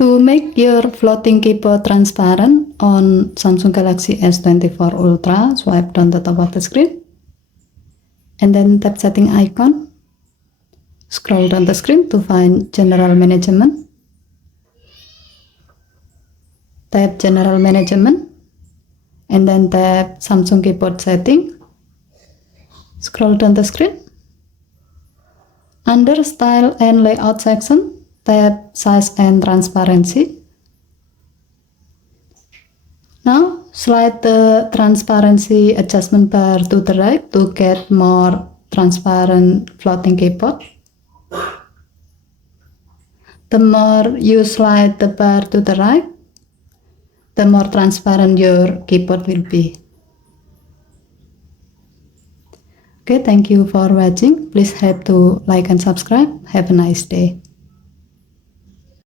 To make your floating keyboard transparent on Samsung Galaxy S24 Ultra, swipe down the top of the screen and then tap setting icon. Scroll down the screen to find General Management. Tap General Management and then tap Samsung Keyboard Setting. Scroll down the screen. Under Style and Layout section, tap Size and Transparency. Now, slide the transparency adjustment bar to the right to get more transparent floating keyboard. The more you slide the bar to the right, the more transparent your keyboard will be. Okay, thank you for watching. Please help to like and subscribe. Have a nice day.